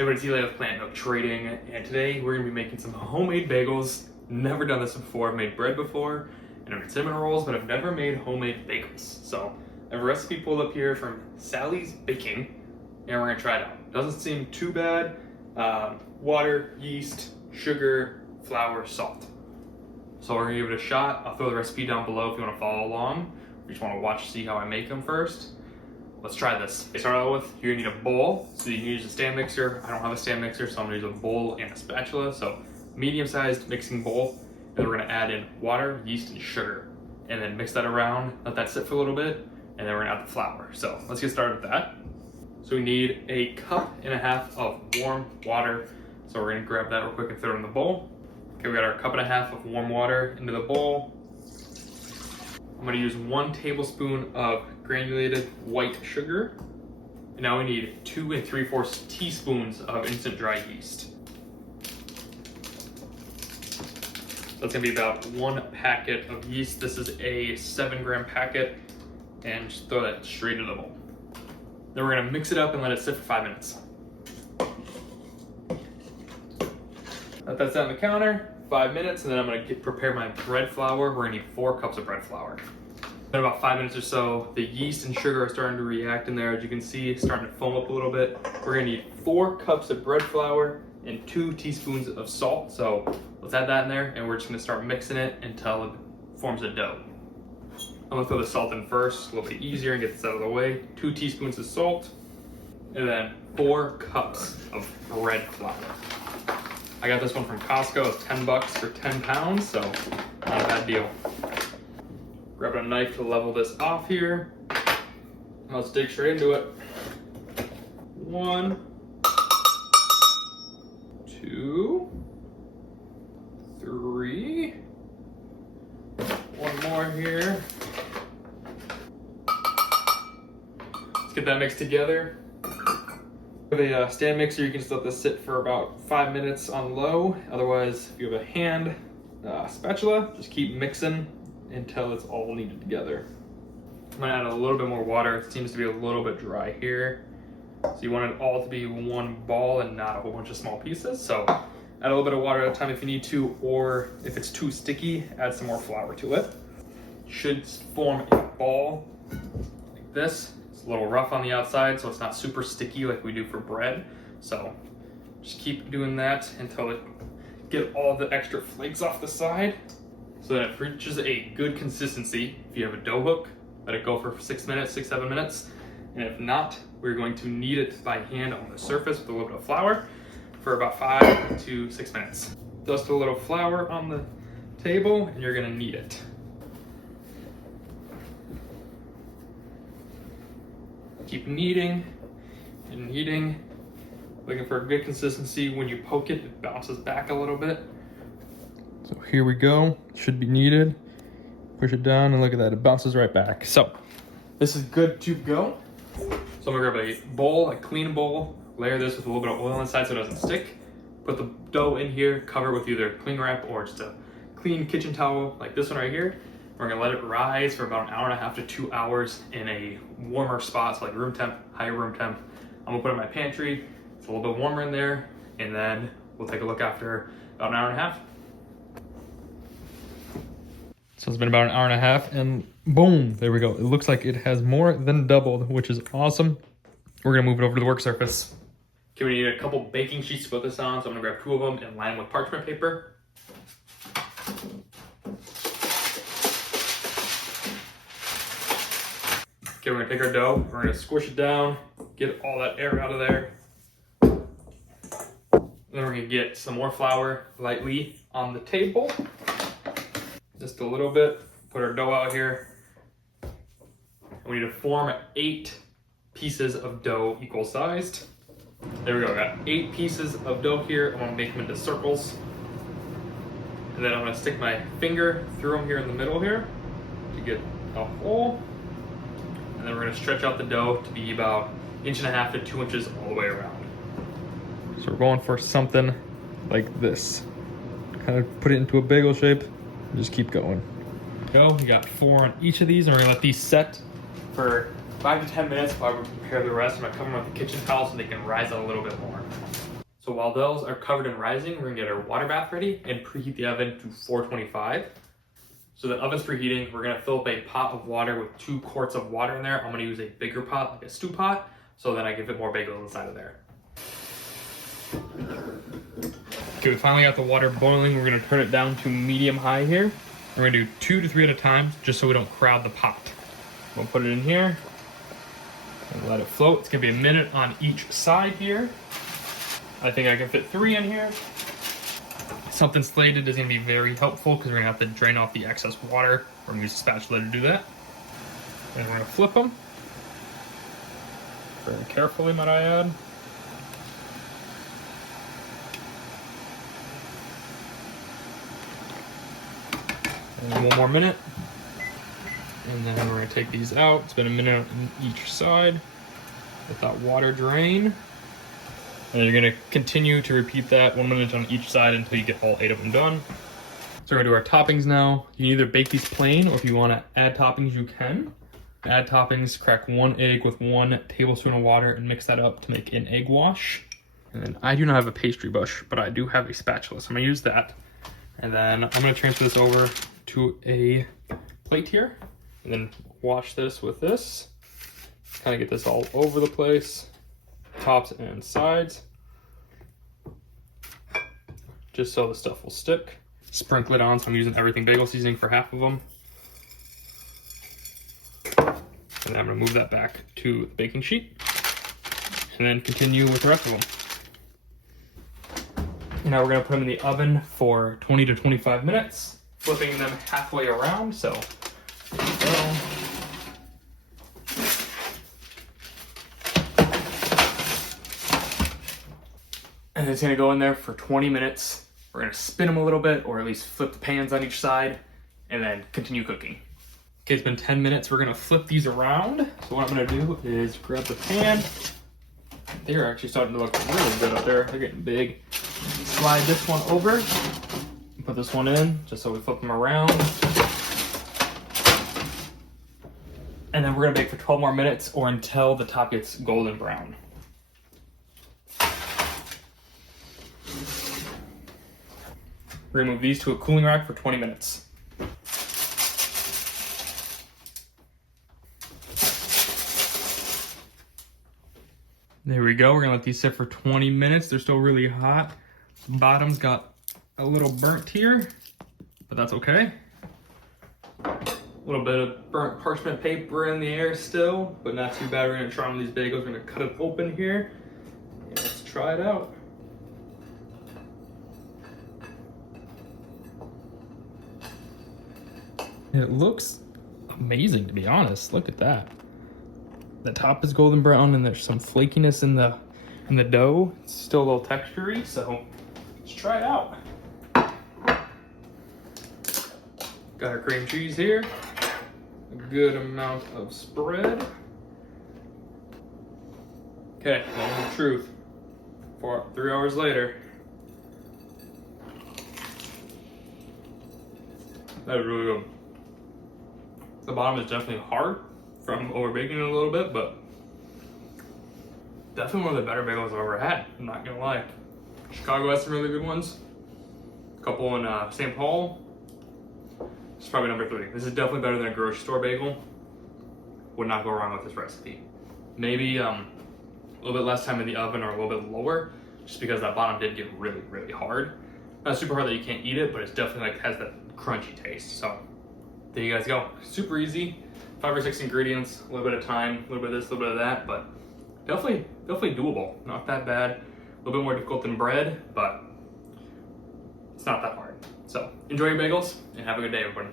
Hey everybody, it's Eli with Plant Milk Trading, and today we're going to be making some homemade bagels. Never done this before. I've made bread before, and I've made cinnamon rolls, but I've never made homemade bagels. So I have a recipe pulled up here from Sally's Baking, and we're going to try it out. Doesn't seem too bad. Water, yeast, sugar, flour, salt. So we're going to give it a shot. I'll throw the recipe down below if you want to follow along. If you just want to watch, see how I make them first. Let's try this. To start out with, you're gonna need a bowl. So you can use a stand mixer. I don't have a stand mixer, so I'm gonna use a bowl and a spatula. So medium-sized mixing bowl. And we're gonna add in water, yeast, and sugar. And then mix that around, let that sit for a little bit, and then we're gonna add the flour. So let's get started with that. So we need 1.5 cups of warm water. So we're gonna grab that real quick and throw it in the bowl. Okay, we got our 1.5 cups of warm water into the bowl. I'm gonna use 1 tablespoon of granulated white sugar. And now we need 2 3/4 teaspoons of instant dry yeast. That's gonna be about 1 packet of yeast. This is a 7-gram packet, and just throw that straight into the bowl. Then we're gonna mix it up and let it sit for 5 minutes. Let that sit on the counter, 5 minutes, and then I'm gonna prepare my bread flour. We're gonna need 4 cups of bread flour. In about 5 minutes or so, the yeast and sugar are starting to react in there. As you can see, it's starting to foam up a little bit. We're gonna need 4 cups of bread flour and 2 teaspoons of salt. So let's add that in there, and we're just gonna start mixing it until it forms a dough. I'm gonna throw the salt in first, a little bit easier, and get this out of the way. 2 teaspoons of salt, and then 4 cups of bread flour. I got this one from Costco. It's $10 for 10 pounds, so not a bad deal. Grab a knife to level this off here. And let's dig straight into it. 1, 2, 3. One more here. Let's get that mixed together. With a stand mixer, you can just let this sit for about 5 minutes on low. Otherwise, if you have a hand spatula, just keep mixing until it's all kneaded together. I'm gonna add a little bit more water. It seems to be a little bit dry here. So you want it all to be one ball and not a whole bunch of small pieces. So add a little bit of water at a time if you need to, or if it's too sticky, add some more flour to it. Should form a ball like this. It's a little rough on the outside, so it's not super sticky like we do for bread. So just keep doing that until it get all the extra flakes off the side. So that it reaches a good consistency. If you have a dough hook, let it go for 6 minutes, 6-7 minutes. And if not, we're going to knead it by hand on the surface with a little bit of flour for about 5 to 6 minutes. Dust a little flour on the table, and you're gonna knead it. Keep kneading and kneading, looking for a good consistency. When you poke it, it bounces back a little bit. So here we go, should be kneaded. Push it down and look at that, it bounces right back. So this is good to go. So I'm gonna grab a bowl, a clean bowl, layer this with a little bit of oil inside so it doesn't stick. Put the dough in here, cover it with either cling wrap or just a clean kitchen towel like this one right here. We're gonna let it rise for about 1.5 hours to 2 hours in a warmer spot, so like room temp, higher room temp. I'm gonna put it in my pantry. It's a little bit warmer in there, and then we'll take a look after about 1.5 hours. So it's been about 1.5 hours, and boom, there we go. It looks like it has more than doubled, which is awesome. We're gonna move it over to the work surface. Okay, we need a couple baking sheets to put this on, so I'm gonna grab 2 of them and line them with parchment paper. Okay, we're gonna take our dough, we're gonna squish it down, get all that air out of there. Then we're gonna get some more flour lightly on the table. Just a little bit, put our dough out here. We need to form 8 pieces of dough equal sized. There we go, I got 8 pieces of dough here. I'm gonna make them into circles. And then I'm gonna stick my finger through them here in the middle here to get a hole. And then we're gonna stretch out the dough to be about 1.5 to 2 inches all the way around. So we're going for something like this. Kind of put it into a bagel shape. Just keep going. Go, we got 4 on each of these, and we're gonna let these set for 5 to 10 minutes while we prepare the rest. I'm gonna cover them with the kitchen towel so they can rise out a little bit more. while those are covered in rising, we're gonna get our water bath ready and preheat the oven to 425. So the oven's preheating. We're gonna fill up a pot of water with 2 quarts of water in there. I'm gonna use a bigger pot, like a stew pot, so then I can fit more bagels inside of there. Okay, we finally got the water boiling. We're gonna turn it down to medium-high here. We're gonna do 2 to 3 at a time, just so we don't crowd the pot. We'll put it in here and let it float. It's gonna be a minute on each side here. I think I can fit 3 in here. Something slated is gonna be very helpful because we're gonna have to drain off the excess water. We're gonna use a spatula to do that. And we're gonna flip them. Very carefully, might I add. And 1 more minute. And then we're gonna take these out. It's been a minute on each side. Let that water drain. And you're gonna continue to repeat that 1 minute on each side until you get all 8 of them done. So we're gonna do our toppings now. You can either bake these plain, or if you wanna add toppings, you can. Add toppings, crack 1 egg with 1 tablespoon of water and mix that up to make an egg wash. And then I do not have a pastry bush, but I do have a spatula, so I'm gonna use that. And then I'm gonna transfer this over to a plate here, and then wash this with this. Kind of get this all over the place. Tops and sides, just so the stuff will stick. Sprinkle it on, so I'm using everything bagel seasoning for half of them. And then I'm gonna move that back to the baking sheet, and then continue with the rest of them. And now we're gonna put them in the oven for 20 to 25 minutes, flipping them halfway around, so there we go. And it's gonna go in there for 20 minutes. We're gonna spin them a little bit, or at least flip the pans on each side, and then continue cooking. Okay, it's been 10 minutes. We're gonna flip these around. So what I'm gonna do is grab the pan. They're actually starting to look really good up there. They're getting big. Slide this one over, put this one in, just so we flip them around. And then we're gonna bake for 12 more minutes, or until the top gets golden brown. We're gonna move these to a cooling rack for 20 minutes. There we go. We're gonna let these sit for 20 minutes. They're still really hot. Bottom's got a little burnt here, but that's okay. A little bit of burnt parchment paper in the air still, but not too bad. We're gonna try one of these bagels. We're gonna cut it open here. And let's try it out. It looks amazing, to be honest. Look at that. The top is golden brown, and there's some flakiness in the dough. It's still a little textury, so let's try it out. Got our cream cheese here. A good amount of spread. Okay, moment of truth. 3 hours later. That is really good. The bottom is definitely hard from over baking it a little bit, but definitely one of the better bagels I've ever had. I'm not gonna lie. Chicago has some really good ones. A couple in St. Paul. It's probably number 3. This is definitely better than a grocery store bagel. Would not go wrong with this recipe. Maybe a little bit less time in the oven, or a little bit lower, just because that bottom did get really, really hard. Not super hard that you can't eat it, but it's definitely like has that crunchy taste. So there you guys go. Super easy. 5 or 6 ingredients, a little bit of time, a little bit of this, a little bit of that, but definitely doable. Not that bad. A little bit more difficult than bread, but it's not that hard. So enjoy your bagels and have a good day, everybody.